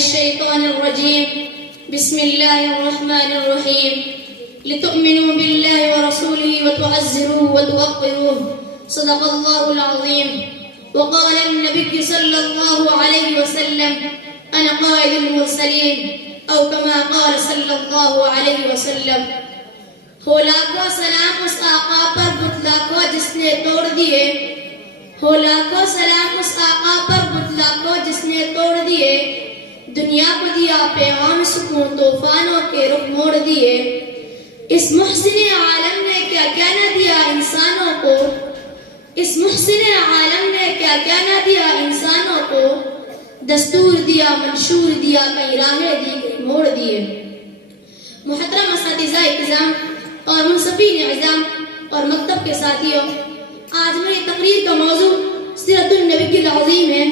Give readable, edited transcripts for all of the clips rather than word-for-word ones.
الشيطان الرجيم. بسم الله الرحمن الرحيم. لتؤمنوا بالله ورسوله وتعزروه وتوقروه. صدق الله العظيم. وقال النبي صلى الله عليه وسلم: أنا قائد المرسلين، أو كما قال صلی اللہ علیہ وسلم. ہو لاکھوں سلام اس آقا پر بتلا کو جس نے توڑ دیے. ہو لاکھوں سلام اس آقا پر بتلا کو جس نے توڑ دیے. دنیا کو دیا پیغام سکون، طوفانوں کے رخ موڑ دیے. اس محسن عالم نے کیا کیا نہ دیا انسانوں کو. اس محسن عالم نے کیا کیا نہ دیا انسانوں کو. دستور دیا، منشور دیا، کئی راہیں دی کئی موڑ دیے. محترم اساتذہ اکرام اور منصفین اعظام اور مکتب کے ساتھیوں، آج میری تقریر کا موضوع سیرت النبی العظیم ہے.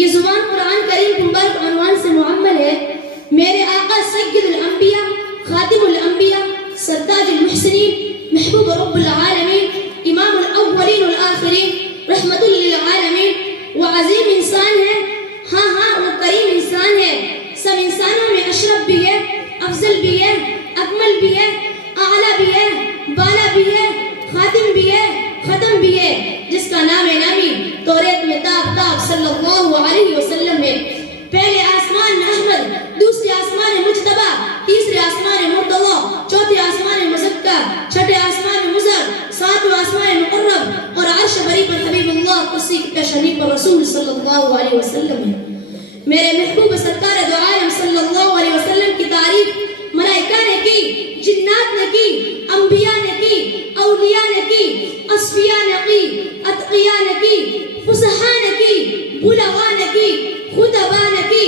یہ زبان قرآن کریم کے مبارک عنوان سے معمل ہے. میرے آقا سید الانبیاء، خاتم الانبیاء، سرتاج المحسنین، محبوب رب العالمین، امام الاولین والآخرین، رحمت للعالمین. وہ عظیم انسان ہے، ہاں وہ کریم انسان ہے. سب انسانوں میں اشرف بھی ہے، افضل بھی ہے، اکمل بھی ہے، اعلیٰ بھی ہے، بالا بھی ہے، خاتم بھی ہے، ختم بھی ہے، جس کا نام نامی توریت میں تاب صلی اللہ علیہ وسلم ہے. پہلے آسمان میں احمد، دوسرے آسمان مجتبی، تیسرے آسمان مرتضی، چوتھے آسمان مزکا، چھٹے آسمان مزر، ساتویں آسمان مقرب، اور عرش بری پر حبیب اللہ، کرسی کے شریف پر رسول صلی اللہ علیہ وسلم ہے. میرے محبوب سرکار دو عالم صلی اللہ علیہ وسلم کی تعریف ملائکہ نے کی، جنات نے کی، انبیاء نے کی، اولیاء نے کی، اصفیاء نے کی، اتقیاء نے کی، فصحاء نے کی، بلغاء نے کی، خطباء نے کی،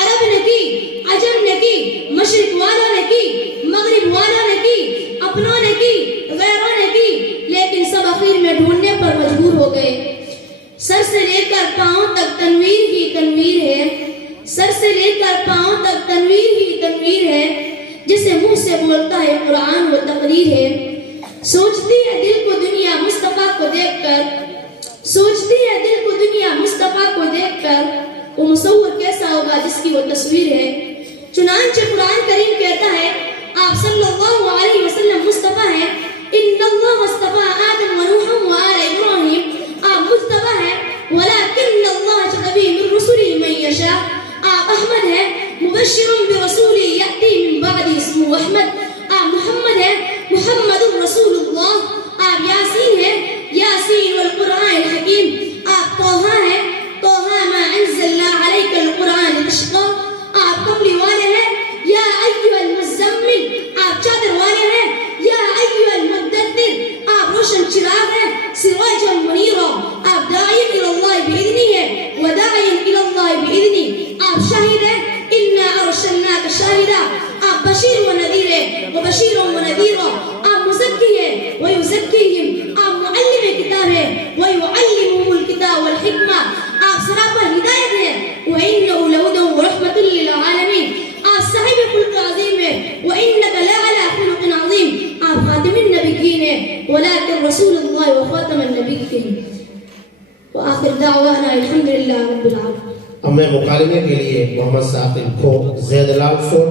عرب نے کی، عجم نے کی، مشرق والوں نے کی، مغرب والوں نے کی، اپنوں نے کی، غیروں نے کی، لیکن سب اخیر میں ڈھونڈنے پر مجبور ہو گئے. سر سے لے کر پاؤں تک تنویر ہی تنویر ہے. سر سے لے کر پاؤں تک تنویر ہی تنویر ہے. جسے منہ سے بولتا ہے قرآن وہ تقریر ہے. سوچتی ہے دل کو دنیا مصطفیٰ کو دیکھ کر، سوچتی ہے دل کو دنیا مصطفیٰ کو دیکھ کر، وہ مصور کیسا ہوگا جس کی وہ تصویر ہے. چنانچہ قرآن کریم کہتا ہے آپ صلی اللہ علیہ وسلم مصطفیٰ ہیں. ان اللہ اصطفیٰ آدم و نوح و آل ابراہیم. آپ مصطفیٰ ہیں، ولکن اللہ یجتبی من رسلہ من یشاء. آپ احمد ہیں، مبشر برسول یأتی من بعد اسمہ احمد. آپ محمد ہیں، محمد رسول اللہ. آپ یاسین ہیں، یاسین والقرآن الحکیم. آپ طٰہٰ ہیں، طٰہٰ ما انزلنا علیک القرآن لتشقیٰ. آپ کملی والے ہیں، یا ایھا المزمل. آپ چادر والے ہیں، یا ایھا المدثر. آپ روشن چراغ ہیں، سراجا منیرا. آپ داعی الی اللہ باذنہ ہے، وداعی الی اللہ باذنہ. آپ شاہد ہیں، انا ارسلناک شاہدا. آپ بشیر و نذیر ہیں، وبشیر و نذیرا. آپ مزکی ہیں ویزکیہم. آپ معلم کتاب ہیں، ویعلمہم الکتاب والحکمہ. آپ سراپا ہدایت ہیں، وانہ لہدی ورحمۃ للعالمین. آپ صاحب خلق عظیم ہیں، وانک لعلی خلق عظیم. آپ خاتم النبیین ہیں، ولکن رسول اللہ وخاتم النبیین. وآخر دعوانا الحمدللہ رب العالمین. اب میں مکالمے کے لیے محمد ثاقب کو زید لال فون